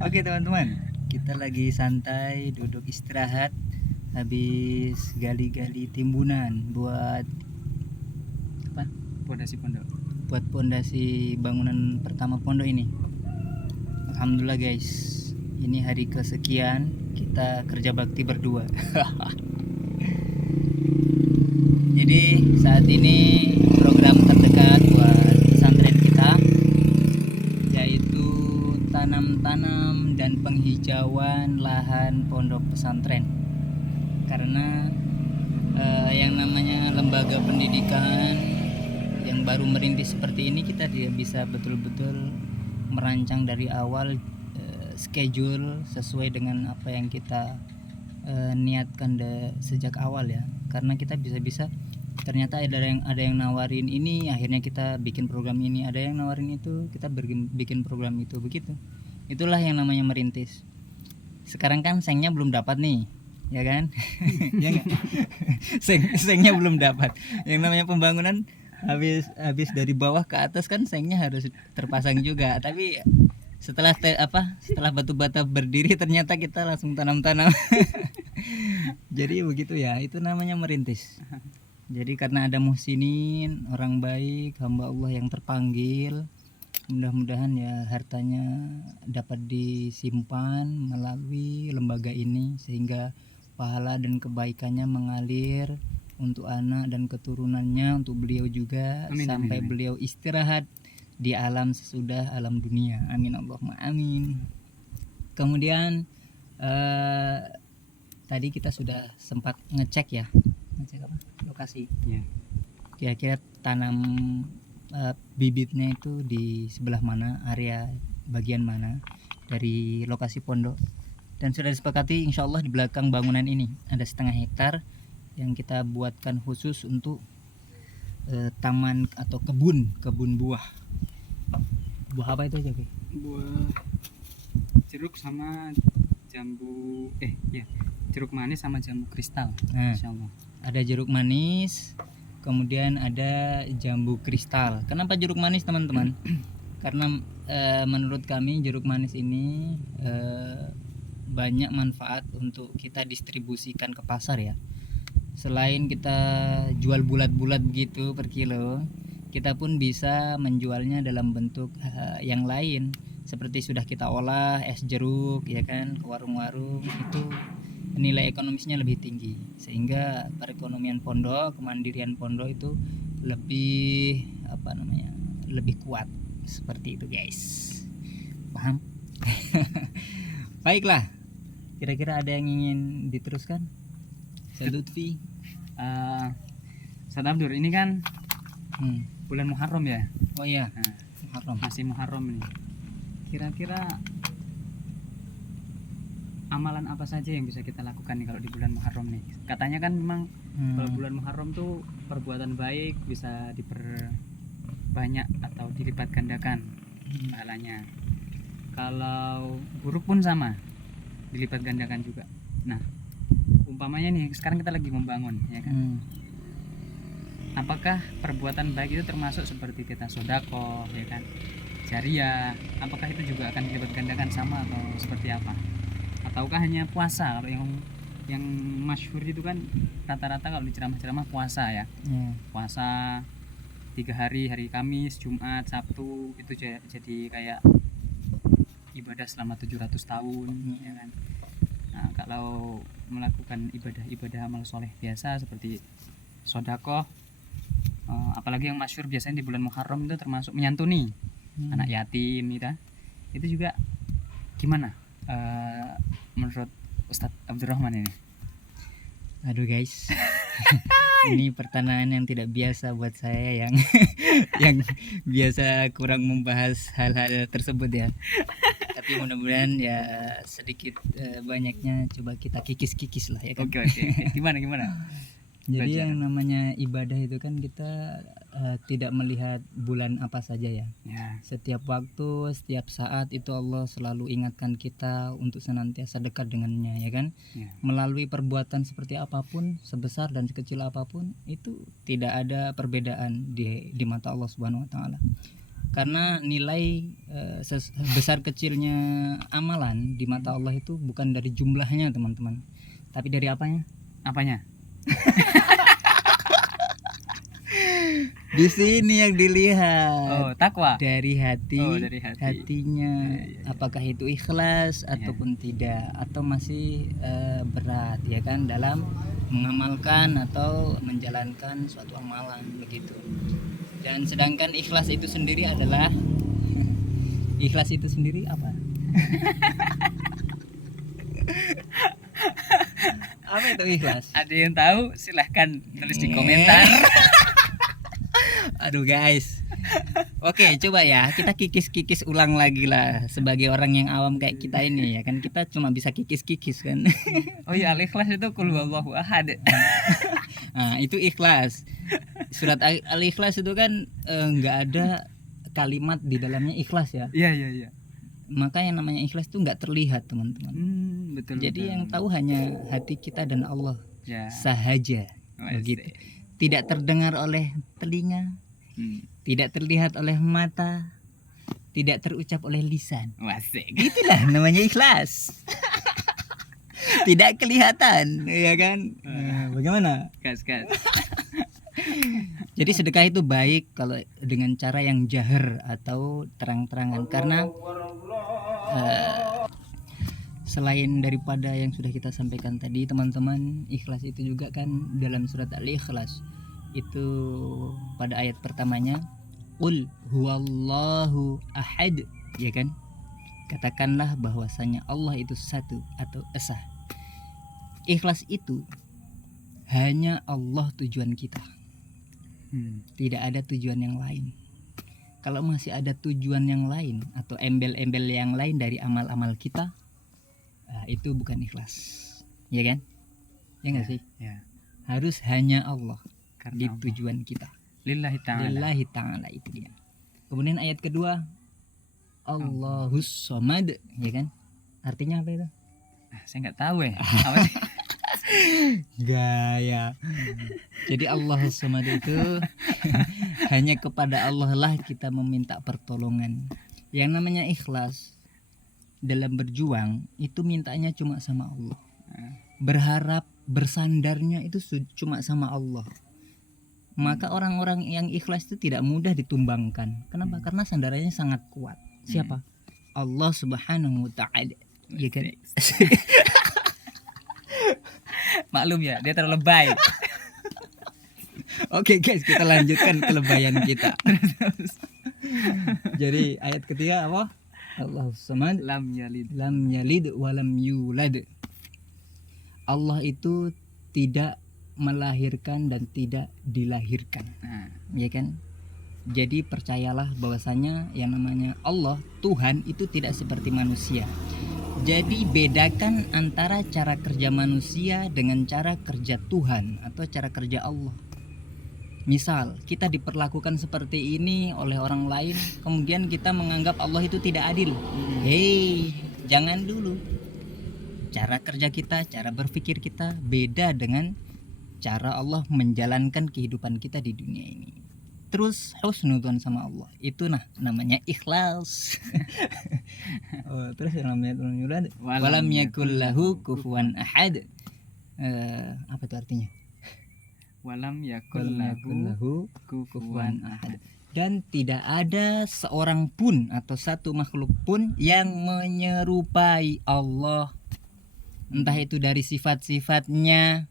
Oke teman-teman, kita lagi santai duduk istirahat habis gali-gali timbunan buat apa? Pondasi pondok. Buat pondasi bangunan pertama pondok ini. Alhamdulillah guys, ini hari kesekian kita kerja bakti berdua. Jadi saat ini program terdekat buat pesantren kita yaitu tanam-tanam dan penghijauan lahan pondok pesantren. Karena yang namanya lembaga pendidikan yang baru merintis seperti ini, kita tidak bisa betul-betul merancang dari awal schedule sesuai dengan apa yang kita niatkan sejak awal ya. Karena kita bisa-bisa ternyata ada yang nawarin ini, akhirnya kita bikin program ini, ada yang nawarin itu, kita bikin program itu, begitu. Itulah yang namanya merintis. Sekarang kan sengnya belum dapat nih, ya kan? Ya nggak? Sengnya belum dapat. Yang namanya pembangunan habis dari bawah ke atas kan sengnya harus terpasang juga. Tapi setelah batu bata berdiri ternyata kita langsung tanam-tanam. Jadi begitu ya, itu namanya merintis. Jadi karena ada muhsinin, orang baik, hamba Allah yang terpanggil, mudah-mudahan ya hartanya dapat disimpan melalui lembaga ini sehingga pahala dan kebaikannya mengalir untuk anak dan keturunannya, untuk beliau juga. Amin, sampai amin. Beliau istirahat di alam sesudah alam dunia. Amin Allahumma amin. Kemudian tadi kita sudah sempat ngecek apa? Lokasi. Ya. Kira-kira tanam bibitnya itu di sebelah mana, area bagian mana dari lokasi pondok. Dan sudah disepakati insya Allah di belakang bangunan ini ada 0,5 hektar yang kita buatkan khusus untuk taman atau kebun buah. Buah apa itu aja? Buah jeruk sama jambu jeruk manis sama jambu kristal. Nah, insyaallah. Ada jeruk manis, kemudian ada jambu kristal. Kenapa jeruk manis teman-teman? Karena menurut kami jeruk manis ini banyak manfaat untuk kita distribusikan ke pasar ya. Selain kita jual bulat-bulat begitu per kilo, kita pun bisa menjualnya dalam bentuk yang lain, seperti sudah kita olah es jeruk ya kan, ke warung-warung. Itu nilai ekonomisnya lebih tinggi sehingga perekonomian pondok, kemandirian pondok itu lebih lebih kuat, seperti itu guys. Paham? Baiklah, kira-kira ada yang ingin diteruskan? Ustaz Lutfi, Ustaz Abdur, ini kan bulan Muharram ya? Oh iya, Muharram. Masih Muharram ini. Kira-kira amalan apa saja yang bisa kita lakukan nih kalau di bulan Muharram nih? Katanya kan memang kalau bulan Muharram tuh perbuatan baik bisa diperbanyak atau dilipat gandakan pahalanya. Kalau buruk pun sama, dilipat gandakan juga. Nah, umpamanya nih sekarang kita lagi membangun ya kan? Apakah perbuatan baik itu termasuk seperti kita sodako ya kan, jariah? Apakah itu juga akan dilipat gandakan sama atau seperti apa? Ataukah hanya puasa? Kalau yang masyhur itu kan rata-rata kalau di ceramah-ceramah puasa ya. Puasa 3 hari Kamis, Jumat, Sabtu, itu jadi kayak ibadah selama 700 tahun ya kan. Nah, kalau melakukan ibadah amal soleh biasa seperti sodakoh, apalagi yang masyhur biasanya di bulan Muharram itu termasuk menyantuni anak yatim itu juga gimana menurut Ustadz Abdurrahman ini? Aduh guys, ini pertanyaan yang tidak biasa buat saya yang yang biasa kurang membahas hal-hal tersebut ya. Tapi mudah-mudahan ya sedikit banyaknya coba kita kikis-kikis lah ya kan. Oke. Gimana? Jadi Belajar. yang namanya ibadah itu kan kita tidak melihat bulan apa saja ya. Ya. Setiap waktu, setiap saat itu Allah selalu ingatkan kita untuk senantiasa dekat dengannya, ya kan? Ya. Melalui perbuatan seperti apapun, sebesar dan sekecil apapun, itu tidak ada perbedaan di mata Allah Subhanahu wa taala. Karena nilai besar kecilnya amalan di mata Allah itu bukan dari jumlahnya, teman-teman, tapi dari apanya? Apanya? Di sini yang dilihat. Oh, takwa. Dari hati, Oh, dari hati. hatinya, Iya. apakah itu ikhlas ataupun tidak, atau masih berat, ya kan, dalam mengamalkan atau menjalankan suatu amalan begitu. Dan sedangkan ikhlas itu sendiri adalah ikhlas itu sendiri apa? Apa itu ikhlas? Ada yang tahu silahkan tulis di komentar. Aduh guys. Oke, coba ya kita kikis-kikis ulang lagi lah sebagai orang yang awam kayak kita ini, ya kan, kita cuma bisa kikis-kikis kan. Oh iya, al-ikhlas itu qul huwallahu ahad. Nah, itu ikhlas. Surat Al-Ikhlas itu kan nggak ada kalimat di dalamnya ikhlas ya. Iya, iya, iya. Maka yang namanya ikhlas itu nggak terlihat, teman-teman. Betul. Jadi betul. yang tahu hanya hati kita dan Allah Ya. sahaja. Begitu. Tidak terdengar oleh telinga, tidak terlihat oleh mata, tidak terucap oleh lisan. Wasik. Itulah namanya ikhlas. Tidak kelihatan, ya kan? Bagaimana? Gas. Jadi sedekah itu baik kalau dengan cara yang jahar atau terang-terangan, karena selain daripada yang sudah kita sampaikan tadi, teman-teman, ikhlas itu juga kan dalam surat Al-Ikhlas itu pada ayat pertamanya, qul huwallahu ahad, ya kan? Katakanlah bahwasanya Allah itu satu atau esa. Ikhlas itu hanya Allah tujuan kita. Tidak ada tujuan yang lain. Kalau masih ada tujuan yang lain atau embel-embel yang lain dari amal-amal kita, itu bukan ikhlas, ya kan? Ya nggak sih? Ya. Harus hanya Allah Karena di Allah. tujuan kita. Lillahi ta'ala. Lillahi ta'ala, itu dia. Kemudian ayat kedua, Allahus Somad, ya kan? Artinya apa itu? Saya nggak tahu ya. Apa sih? Gaya. Jadi Allahus Somad itu hanya kepada Allah lah kita meminta pertolongan. Yang namanya ikhlas dalam berjuang itu mintanya cuma sama Allah. Berharap, bersandarnya itu cuma sama Allah. Maka orang-orang yang ikhlas itu tidak mudah ditumbangkan. Kenapa? Karena sandarannya sangat kuat. Siapa? Allah Subhanahu wa taala. Ya kan? Maklum ya, dia terlalu baik. Oke guys, kita lanjutkan kelebayan kita. Jadi ayat ketiga apa? Allahus Samad, Lam yalid. lam yalid walam yulad. Allah itu tidak melahirkan dan tidak dilahirkan, ya kan? Jadi percayalah bahwasanya yang namanya Allah, Tuhan, itu tidak seperti manusia. Jadi bedakan antara cara kerja manusia dengan cara kerja Tuhan atau cara kerja Allah. Misal kita diperlakukan seperti ini oleh orang lain, kemudian kita menganggap Allah itu tidak adil. Hei, jangan dulu. Cara kerja kita, cara berpikir kita beda dengan cara Allah menjalankan kehidupan kita di dunia ini. Terus husnudzon sama Allah, itu namanya ikhlas. Terus yang namanya walam yakul lahu kufuwan ahad. Apa itu artinya? Walam yakul lahu kufuwan ahad. Dan tidak ada seorang pun atau satu makhluk pun yang menyerupai Allah. Entah itu dari sifat-sifatnya,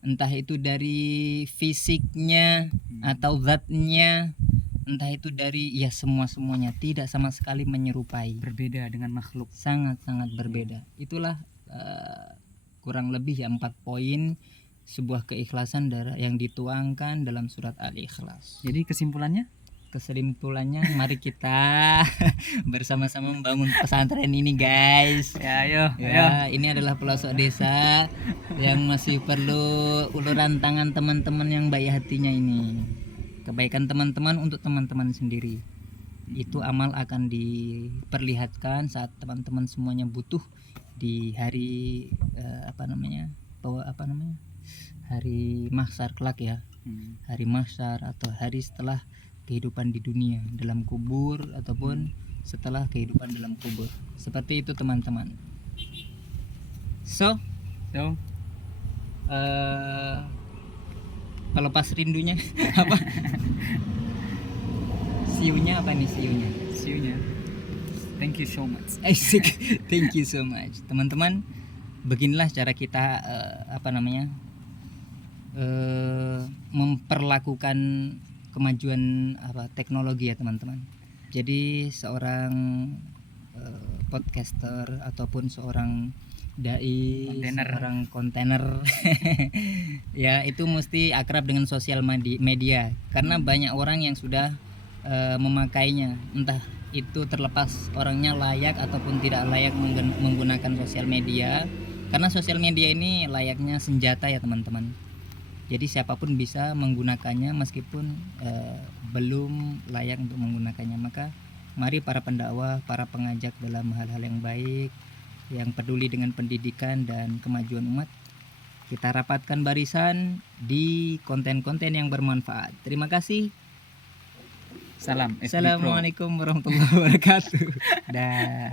entah itu dari fisiknya atau zatnya, entah itu dari ya semuanya, tidak sama sekali menyerupai. Berbeda dengan makhluk. Sangat-sangat berbeda. Itulah kurang lebih ya 4 poin sebuah keikhlasan yang dituangkan dalam surat Al-Ikhlas. Jadi kesimpulannya? kesimpulannya mari kita bersama-sama membangun pesantren ini guys. Ya, ayo. Ya, ini adalah pelosok desa yang masih perlu uluran tangan teman-teman yang baik hatinya ini. Kebaikan teman-teman untuk teman-teman sendiri. Itu amal akan diperlihatkan saat teman-teman semuanya butuh di hari hari mahsyar kelak ya. Hari mahsyar atau hari setelah kehidupan di dunia, dalam kubur ataupun setelah kehidupan dalam kubur. Seperti itu teman-teman. So pelepas rindunya apa? Siunya apa nih siunya? See you. Thank you so much. Asik. Thank you so much. Teman-teman, beginilah cara kita memperlakukan kemajuan teknologi ya teman-teman. Jadi seorang podcaster ataupun seorang dai, seorang kontainer ya itu mesti akrab dengan sosial media karena banyak orang yang sudah memakainya, entah itu terlepas orangnya layak ataupun tidak layak menggunakan sosial media, karena sosial media ini layaknya senjata ya teman-teman. Jadi siapapun bisa menggunakannya meskipun belum layak untuk menggunakannya. Maka mari para pendakwah, para pengajak dalam hal-hal yang baik, yang peduli dengan pendidikan dan kemajuan umat, kita rapatkan barisan di konten-konten yang bermanfaat. Terima kasih. Salam. Assalamualaikum warahmatullahi wabarakatuh. Dah.